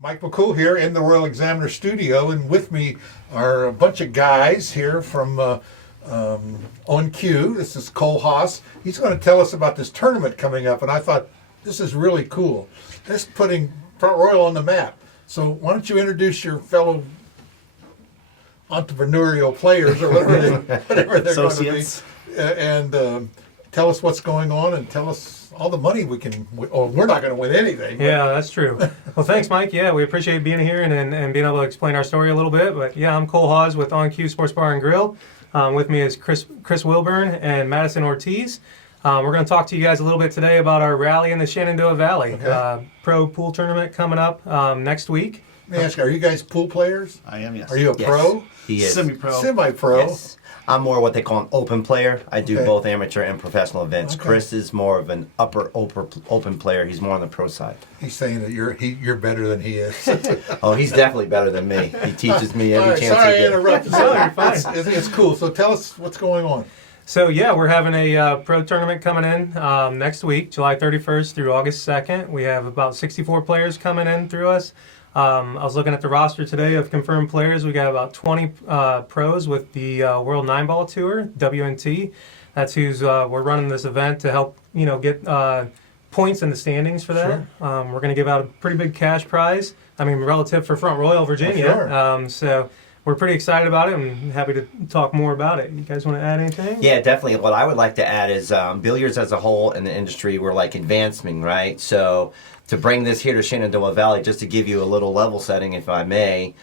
Mike McCool here in the Royal Examiner studio, and with me are a bunch of guys here from On Cue. This is Cole Haase. He's going to tell us about this tournament coming up, and I thought this is really cool. This is putting Front Royal on the map. So why don't you introduce your fellow entrepreneurial players or whatever they're going to be, and tell us what's going on and tell us all the money we can, or we're not going to win anything. Yeah, that's true. Well, thanks, Mike. Yeah, we appreciate being here and being able to explain our story a little bit. But yeah, I'm Cole Haase with On Cue Sports Bar and Grill. With me is Chris Wilburn and Madison Ortiz. We're going to talk to you guys a little bit today about our rally in the Shenandoah Valley. Okay. Pro pool tournament coming up next week. Let me ask you, are you guys pool players? I am, yes. Are you a pro? He is. Semi-pro. Semi-pro? Yes. I'm more what they call an open player. I do Okay. both amateur and professional events. Okay. Chris is more of an open player. He's more on the pro side. He's saying that you're better than he is. Oh, he's definitely better than me. He teaches me All every right, chance sorry he I gets. interrupted. No, you're fine. It's cool. So tell us what's going on. So yeah, we're having a pro tournament coming in next week, July 31st through August 2nd. We have about 64 players coming in through us. I was looking at the roster today of confirmed players. We got about 20 pros with the World Nineball Tour, WNT. That's who's we're running this event to help get points in the standings for that. Sure. We're going to give out a pretty big cash prize. I mean, relative for Front Royal, Virginia. Sure. So we're pretty excited about it and happy to talk more about it. You guys want to add anything? Yeah, definitely. What I would like to add is billiards as a whole in the industry, we're like advancing, right? So to bring this here to Shenandoah Valley, just to give you a little level setting, if I may,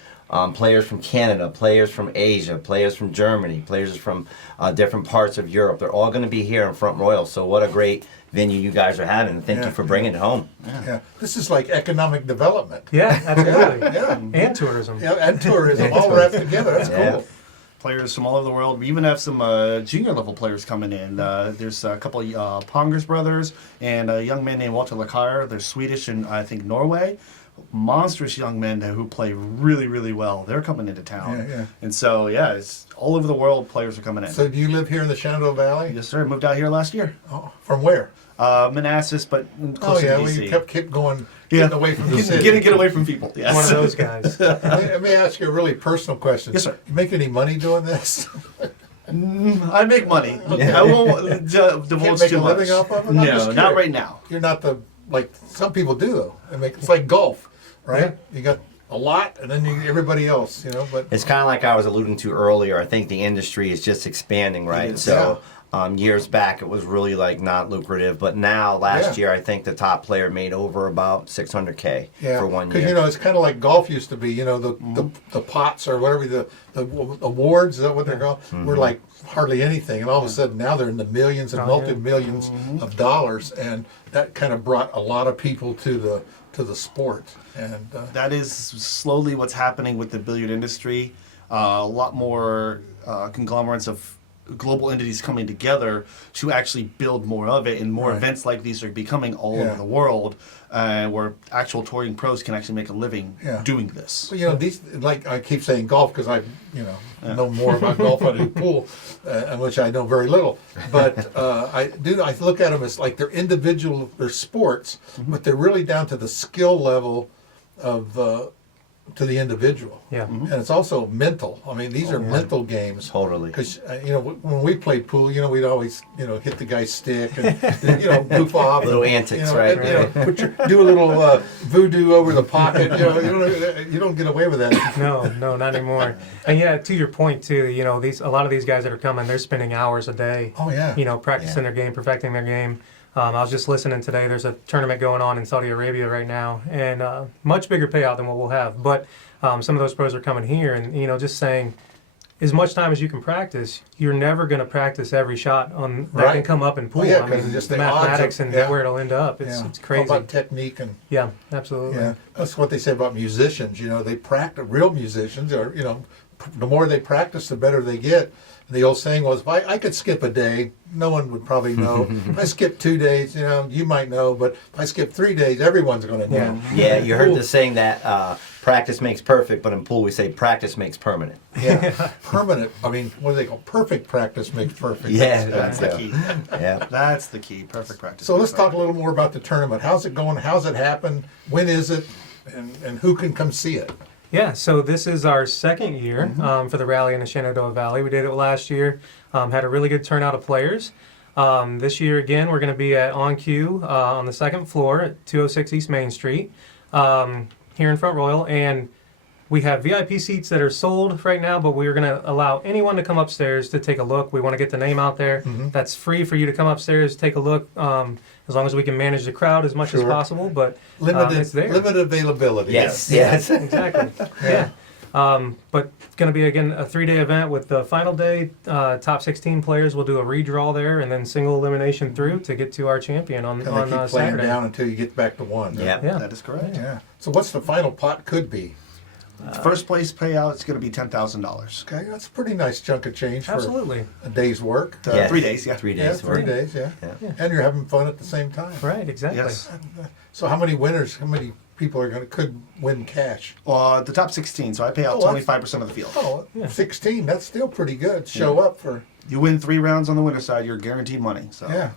players from Canada, players from Asia, players from Germany, players from different parts of Europe, they're all going to be here in Front Royal. So what a great venue you guys are having. Thank you for bringing it home. Yeah. This is like economic development. Yeah, absolutely. Yeah. And tourism. Yeah, and tourism all wrapped together. That's Yeah. cool. Players from all over the world. We even have some junior level players coming in. There's a couple of Pongers brothers and a young man named Walter Lakar. They're Swedish and I think Norway. Monstrous young men who play really, really well. They're coming into town. Yeah. And so, yeah, it's all over the world players are coming in. So do you live here in the Shenandoah Valley? Yes, sir. Moved out here last year. Oh, from where? Manassas, but Oh, closer yeah. to Well, DC. you kept going, getting away from the city. Get away from people. Yes. One of those guys. Let me ask you a really personal question. Yes, sir. You make any money doing this? I make money. I won't divulge Can't make too a much. living off of it? I'm just No, curious. not right now. You're not like some people do though. It's like golf, right? You got a lot, and then everybody else, But It's kind of like I was alluding to earlier. I think the industry is just expanding, right? is. So years back, it was really like not lucrative, but now last Yeah. year, I think the top player made over about $600K for 1 year. because it's kind of like golf used to be. The pots or whatever the awards, is that what they're called? Were like hardly anything, and all of a sudden now they're in the millions and multi-millions of dollars, and that kind of brought a lot of people to the sport. And That is slowly what's happening with the billiard industry. A lot more conglomerates of global entities coming together to actually build more of it, and more Right. events like these are becoming all Yeah. over the world, where actual touring pros can actually make a living Yeah. doing this. But, these, like I keep saying golf because I know more about golf than I do pool, and which I know very little. But I look at them as like they're sports, but they're really down to the skill level of to the individual. Yeah. And it's also mental. I mean, these are mental games. Totally. Because when we played pool, we'd always hit the guy's stick and goof off. Little and, antics, right? Do a little voodoo over the pocket. You don't get away with that. No, not anymore. And yeah, to your point too, a lot of these guys that are coming, they're spending hours a day. Oh yeah. Practicing their game, perfecting their game. I was just listening today. There's a tournament going on in Saudi Arabia right now, and much bigger payout than what we'll have. But some of those pros are coming here, and just saying, as much time as you can practice, you're never going to practice every shot on that can come up in pool. Well, yeah, I mean, 'cause just the mathematics odds of- and where it'll end up. It's All crazy. about technique and Yeah, absolutely. yeah. That's what they say about musicians. They practice. Real musicians are the more they practice, the better they get. The old saying was, if I could skip a day, no one would probably know. If I skip 2 days, you might know. But if I skip 3 days, everyone's going to know. Yeah, you heard the saying that practice makes perfect, but in pool we say practice makes permanent. Yeah, permanent. I mean, what do they call perfect practice makes perfect. Yeah, That's the key. Yeah. That's the key. Perfect practice. So let's talk a little more about the tournament. How's it going? How's it happen? When is it? and who can come see it? Yeah, so this is our second year for the rally in the Shenandoah Valley. We did it last year, had a really good turnout of players. This year, again, we're going to be at On Cue on the second floor at 206 East Main Street here in Front Royal. And we have VIP seats that are sold right now, but we're going to allow anyone to come upstairs to take a look. We want to get the name out there. That's free for you to come upstairs, take a look, as long as we can manage the crowd as much as possible. But it's there. Limited availability. Yes, yes. Exactly. Yeah. But it's going to be, again, a 3-day event with the final day. Top 16 players will do a redraw there and then single elimination through to get to our champion on Keep playing Saturday. down until you get back to one. Yeah. Yeah. That is correct. Yeah. So what's the final pot could be? First place payout is going to be $10,000. Okay, that's a pretty nice chunk of change for Absolutely. a day's work. Yeah. 3 days, yeah. 3 Yeah, days. 3 days, yeah. Yeah. And you're having fun at the same time. Right, exactly. Yes. So how many people could win cash? The top 16, so I pay out Oh, that's- 25% of the field. Oh, Yeah. 16, that's still pretty good. Show up for, You win 3 rounds on the winner side, you're guaranteed money. So yeah.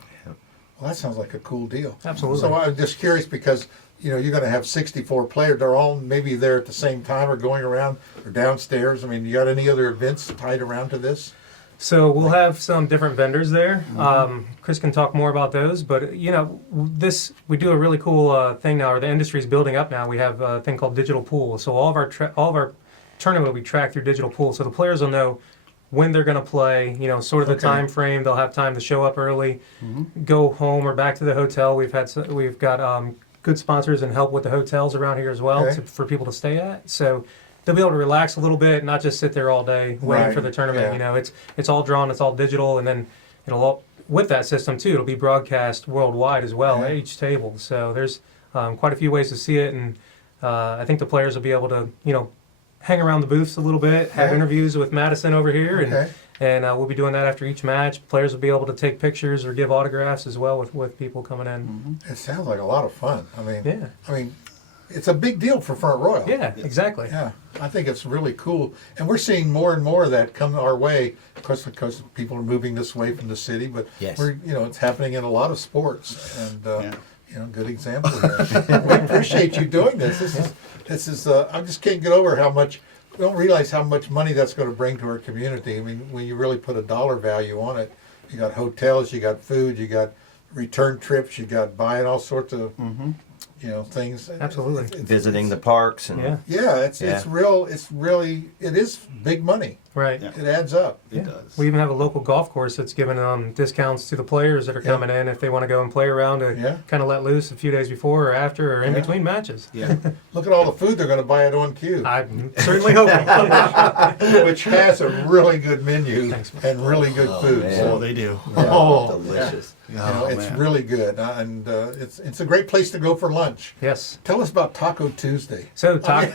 Well, that sounds like a cool deal. Absolutely. So I'm just curious because, you're going to have 64 players. They're all maybe there at the same time or going around or downstairs. I mean, you got any other events tied around to this? So we'll have some different vendors there. Chris can talk more about those, but we do a really cool thing now. Or the industry is building up now. We have a thing called digital pool. So all of our tournament will be tracked through digital pool. So the players will know when they're going to play. Sort of the time frame. They'll have time to show up early, go home or back to the hotel. We've got good sponsors and help with the hotels around here as well for people to stay at. So they'll be able to relax a little bit, not just sit there all day waiting Right, for the tournament. yeah. It's all drawn, it's all digital, and then with that system too, it'll be broadcast worldwide as well at each table. So there's quite a few ways to see it, and I think the players will be able to hang around the booths a little bit, have Yeah. interviews with Madison over here, Okay. and we'll be doing that after each match. Players will be able to take pictures or give autographs as well with people coming in. It sounds like a lot of fun. Yeah. It's a big deal for Front Royal. Yeah, exactly. Yeah, I think it's really cool, and we're seeing more and more of that come our way. Of course, because people are moving this way from the city, but Yes. it's happening in a lot of sports, and good example. There. We appreciate you doing this. This is. I just can't get over how much. We don't realize how much money that's going to bring to our community. I mean, when you really put a dollar value on it, you got hotels, you got food, you got return trips, you got buying all sorts of. Things. Absolutely. Visiting the parks and Yeah, it's real. It is big money. Right. Yeah. It adds up. it does. We even have a local golf course that's giving discounts to the players that are coming in if they want to go and play around to kind of let loose a few days before or after or in between matches. Yeah. Look at all the food they're going to buy at On Cue, I'm certainly hoping. which has a really good menu and really good food. man. So, They do. delicious. it's really good, and it's a great place to go for lunch. Yes. Tell us about Taco Tuesday. So While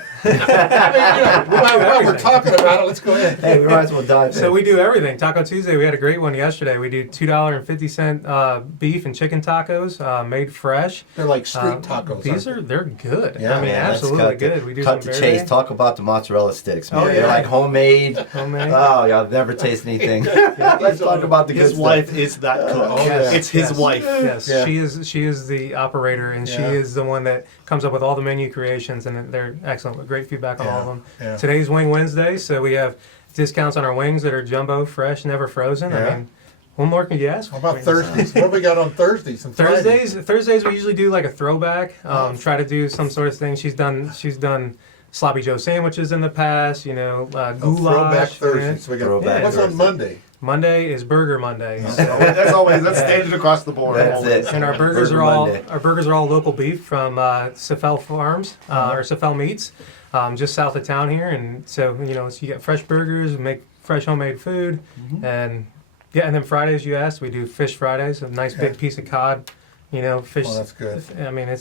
we're talking about it, let's go ahead. Hey, we might as well dive So in. we do everything. Taco Tuesday, we had a great one yesterday. We do $2.50 beef and chicken tacos made fresh. They're like street tacos. They're good. Yeah, Let's absolutely cut good. We do cut some to verde. chase. Talk about the mozzarella sticks, man. Oh, They're yeah. like homemade. Homemade. Oh, y'all never taste anything. Let's talk about the good His stuff. wife is that cook. Oh, yeah. It's his Yes. wife. Yes, Yeah. she is the operator, and she Yeah. is the one that comes up with all the menu creations, and they're excellent. Great feedback on all of them. Yeah. Today's Wing Wednesday, so we have discounts on our wings that are jumbo, fresh, never frozen. Yeah. I mean, what more can you ask for? How about Thursdays? What have we got on Thursdays and Fridays? Thursdays we usually do like a throwback. Try to do some sort of thing. She's done sloppy Joe sandwiches in the past. Goulash. Throwback Thursdays. We got, Throwback what's on Thursday. Monday? Monday is Burger Monday. So. That's standard across the board. That's always. it. And our burgers Burger are Monday. all local beef from Safel Farms or Safel Meats, just south of town here. And so so you get fresh burgers, we make fresh homemade food, and then Fridays you asked, we do fish Fridays, a nice big piece of cod, fish. Oh, that's good. I mean I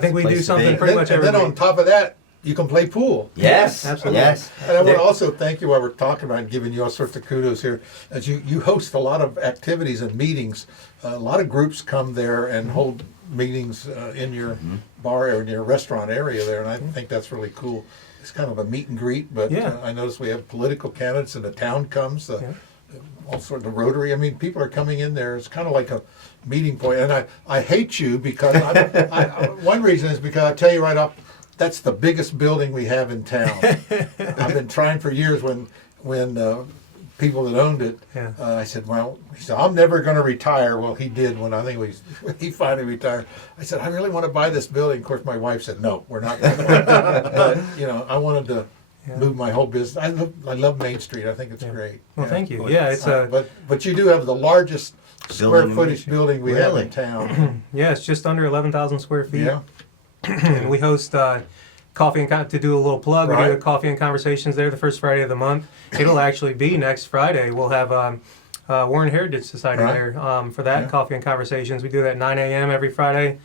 think we Place do to something be. pretty much and every then on week. top of that, you can play pool. Yes, Absolutely. yes. And I want to also thank you while we're talking about and giving you all sorts of kudos here, as you host a lot of activities and meetings. A lot of groups come there and hold meetings in your bar or in your restaurant area there, and I think that's really cool. It's kind of a meet and greet, but I notice we have political candidates and the town comes, all sorts of Rotary. I mean, people are coming in there. It's kind of like a meeting point. And I hate you because one reason is because I tell you right off that's the biggest building we have in town. I've been trying for years when people that owned it, Yeah. I said, well, he said, I'm never going to retire. Well, he did when I think he finally retired. I said, I really want to buy this building. Of course, my wife said, no, we're not going to. But, you know, I wanted to move my whole business. I love Main Street. I think it's great. Well, thank you. Yeah, it's But you do have the largest square Building in footage Main building we have Really? in town. yeah, it's just under 11,000 square feet. Yeah. And we host coffee and to do a little plug. We do Right. coffee and conversations there the first Friday of the month. It'll actually be next Friday. We'll have Warren Heritage Society Right. there for that coffee and conversations. We do that at 9 a.m. every Friday.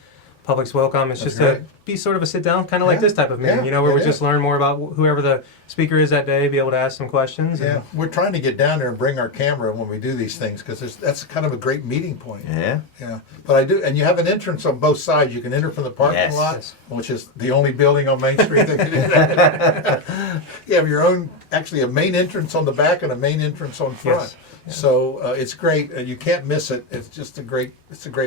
Public's welcome. It's That's just great. to be sort of a sit down, kind of like Yeah. this type of meeting, Yeah, you know, where it we is. just learn more about whoever the speaker is that day, be able to ask some questions. Yeah, And, we're trying to get down there and bring our camera when we do these things because that's kind of a great meeting point. Yeah. Yeah, but I do, and you have an entrance on both sides. You can enter from the parking Yes. lot, Yes. which is the only building on Main Street that can do that. You have your own, actually, a main entrance on the back and a main entrance on front. Yes. So it's great, and you can't miss it. It's just a great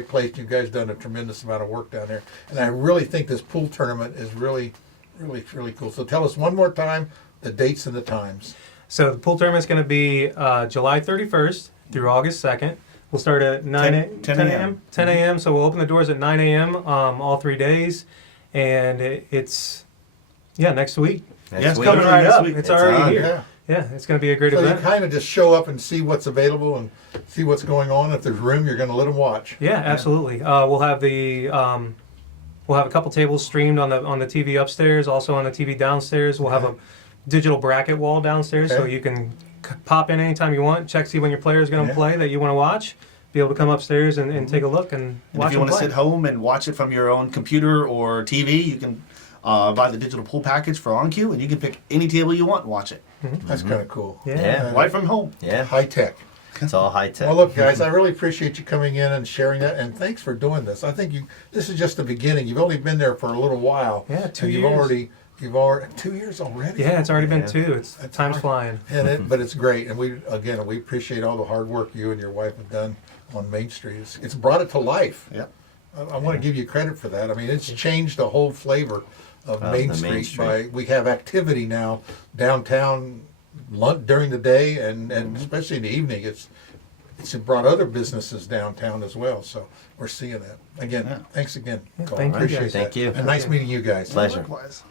place. You guys done a tremendous amount of work down there, and I really think this pool tournament is really cool. So tell us one more time the dates and the times. So the pool tournament's going to be July 31st through August 2nd. We'll start at 10 a.m. 10 a.m. So we'll open the doors at 9 a.m. All 3 days, and it's next week. Yeah, it's week. coming Right next up. week. It's It's already on. here. Yeah. Yeah, it's going to be a great So you event. kind of just show up and see what's available and see what's going on. If there's room, you're going to let them watch. Yeah, absolutely. We'll have a couple tables streamed on the TV upstairs, also on the TV downstairs. We'll have a digital bracket wall downstairs, so Okay. you can pop in anytime you want, check see when your player is going to Yeah. play that you want to watch, be able to come upstairs and take a look and And watch if you them want to play. sit home and watch it from your own computer or TV, you can buy the digital pool package for OnCue, and you can pick any table you want and watch it That's kind of cool. Yeah. Yeah. right from home. Yeah. High tech. It's all high tech. Well, look, guys, I really appreciate you coming in and sharing that, and thanks for doing this. I think this is just the beginning. You've only been there for a little while. Yeah, 2 and years. You've already 2 years already. Yeah, it's already been Yeah. 2. It's That's time's hard. flying. But it's great, and we appreciate all the hard work you and your wife have done on Main Street. It's brought it to life. Yep. I want to give you credit for that. I mean, it's changed the whole flavor of Main the Main Street. We have activity now downtown during the day and especially in the evening. It's brought other businesses downtown as well. So we're seeing that again. Yeah. Thanks again. Cole. thank you, Appreciate guys. that. Thank you. And nice meeting you guys. Pleasure. Likewise.